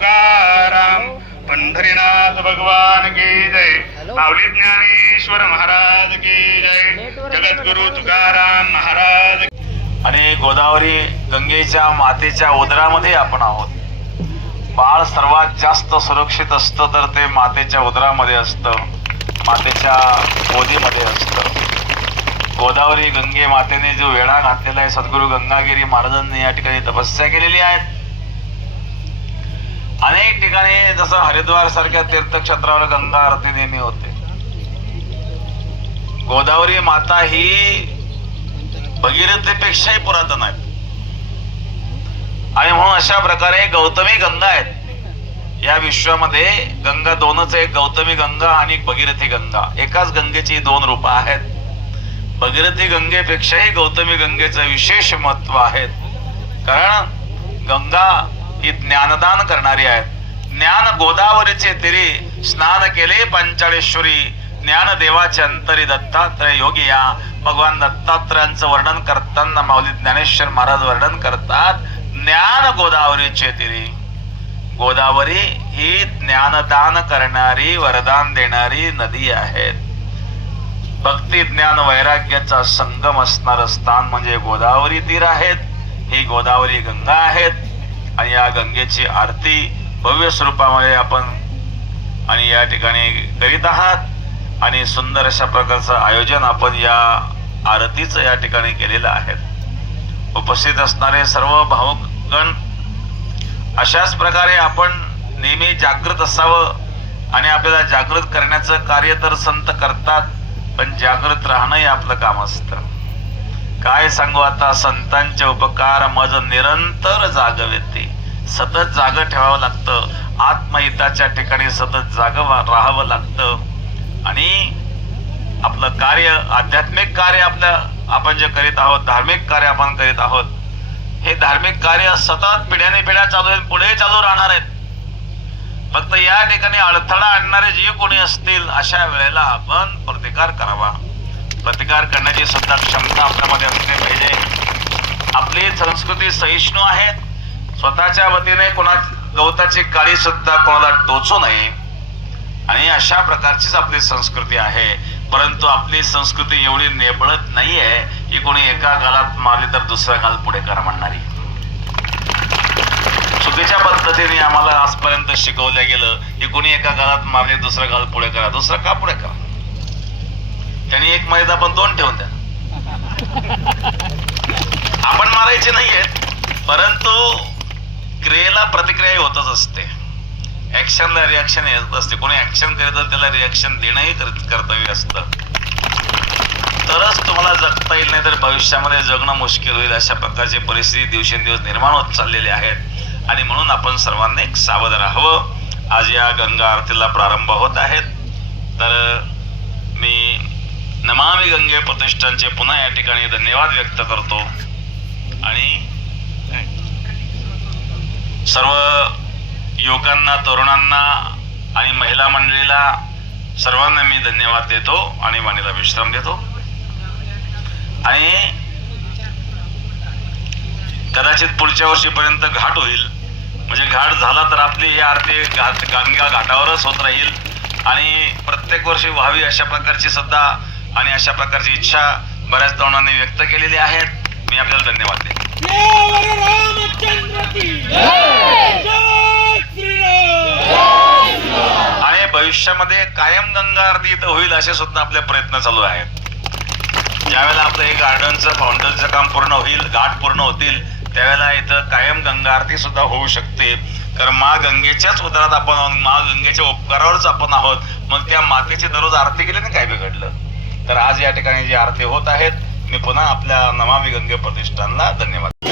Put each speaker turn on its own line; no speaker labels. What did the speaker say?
तुकाराम पंढरीनाथ भगवान की जय. माऊली ज्ञानेश्वर महाराज की जय. जगद्गुरु तुकाराम महाराज.
आणि गोदावरी गंगेच्या मातेच्या उदरामध्ये आपण आहोत. बाळ सर्वात जास्त सुरक्षित असतं तर ते मातेच्या उदरामध्ये असतं. मातेच्या गोदीमध्ये असतं. गोदावरी गंगे मातेने जो वेढा घातलेला आहे सद्गुरू गंगागिरी महाराजांनी या ठिकाणी तपस्या केलेली आहे अनेक ठिकाणी जसं हरिद्वार सारख्या तीर्थक्षेत्रावर गंगा आरती नेहमी होते. गोदावरी माता ही भगीरथेपेक्षाही पुरातन आहेत. आणि म्हणून अशा प्रकारे गौतमी गंगा आहेत. या विश्वामध्ये गंगा दोनच एक गौतमी गंगा आणि भगीरथी गंगा. एकाच गंगेची दोन रूप आहेत. भगीरथी गंगेपेक्षाही गौतमी गंगेचं विशेष महत्त्व आहे कारण गंगा ही ज्ञानदान करणारी आहे ज्ञान गोदावरीचे तिरी स्नान केले पंचाळेश्वरी. ज्ञान देवाचे अंतरी दत्तात्रय योगी या. भगवान दत्तात्रयांचं वर्णन करताना माऊली ज्ञानेश्वर महाराज वर्णन करतात ज्ञान गोदावरीचे तिरी. गोदावरी ही ज्ञानदान करणारी वरदान देणारी नदी आहे. भक्ती ज्ञान वैराग्याचा संगम असणारं स्थान म्हणजे गोदावरी तीर आहेत. ही गोदावरी गंगा आहेत. आणि या गंगेची आरती भव्य स्वरूपामध्ये आपण आणि या ठिकाणी करीत आहात. आणि सुंदर अशा प्रकारचं आयोजन आपण या आरतीचं या ठिकाणी केलेलं आहे. उपस्थित असणारे सर्व भावगण अशाच प्रकारे आपण नेहमी जागृत असावं आणि आपल्याला जागृत करण्याचं कार्य तर संत करतात पण जागृत राहणं हे आपलं काम असतं. काय सांगू आता? संतांचे उपकार मज निरंतर जागवेते. सतत जागं ठेवावं लागतं. आत्महिताच्या ठिकाणी सतत जागं राहावं लागतं. आणि आपलं कार्य आध्यात्मिक कार्य आपलं आपण जे करीत आहोत धार्मिक कार्य आपण करीत आहोत हे धार्मिक कार्य सतत पिढ्याने पिढ्या चालू आहेत पुढे चालू राहणार आहेत. फक्त या ठिकाणी अडथळा आणणारे जे कोणी असतील अशा वेळेला आपण प्रतिकार करावा. प्रतिकार करण्याची सुद्धा क्षमता आपल्यामध्ये असली पाहिजे. आपली संस्कृती सहिष्णू आहे. स्वतःच्या वतीने कोणा गवताची काळी सुद्धा कोणाला टोचू नये. आणि अशा प्रकारचीच आपली संस्कृती आहे. परंतु आपली संस्कृती एवढी नेबळत नाहीये की कोणी एका गालात मारली तर दुसरा गाल पुढे करा म्हणणारी. चुकीच्या पद्धतीने आम्हाला आजपर्यंत शिकवलं गेलं की कोणी एका गालात मारले दुसरा गाल पुढे करा दुसरा का पुढे करा? त्यांनी एक मर्यादा पण दोन ठेवून द्या. आपण मारायचे नाहीयेत. परंतु क्रियेला प्रतिक्रिया होतच असते. ऍक्शनला रिॲक्शन येत असते. कोणी ऍक्शन करीत त्याला रिॲक्शन देणंही कर- कर्तव्य असतं. तरच तुम्हाला जगता येईल नाही तर भविष्यामध्ये जगणं मुश्किल होईल अशा प्रकारची परिस्थिती दिवसेंदिवस निर्माण होत चाललेली आहेत आणि म्हणून आपण सर्वांनी एक सावध राहावं. आज या गंगा आरतीला प्रारंभ होत आहेत. तर मी नमामी गंगे प्रतिष्ठानचे पुन्हा या ठिकाणी धन्यवाद व्यक्त करतो. आणि सर्व युवकांना तरुणांना आणि महिला मंडळीला सर्वांना मी धन्यवाद देतो आणि वाणीला विश्राम देतो. आणि कदाचित पुढच्या वर्षीपर्यंत घाट होईल. म्हणजे घाट झाला तर आपली ही आरती घाट गंगा घाटावरच होत राहील. आणि प्रत्येक वर्षी व्हावी अशा प्रकारची सद्धा आणि अशा प्रकारची इच्छा बऱ्याच तरुणांनी व्यक्त केलेली आहेत. मी आपल्याला धन्यवाद देतो
देवर रामचंद्र की जय
भविष्यामध्ये कायम गंगा आरती इथं होईल असे सुद्धा आपले प्रयत्न चालू आहेत. ज्यावेळेला आपलं हे गार्डनचं फाउंडनचं काम पूर्ण होईल घाट पूर्ण होतील त्यावेळेला इथं कायम गंगा आरती सुद्धा होऊ शकते. तर मा गंगेच्याच उदरात आपण आहोत मा गंगेच्या उपकारावरच आपण आहोत. मग त्या मातेची दररोज आरती केल्याने काय बिघडलं? तर आज या ठिकाणी जी आरती होत आहेत मी पुन्हा आपल्या नमामी गंगे प्रतिष्ठानला धन्यवाद.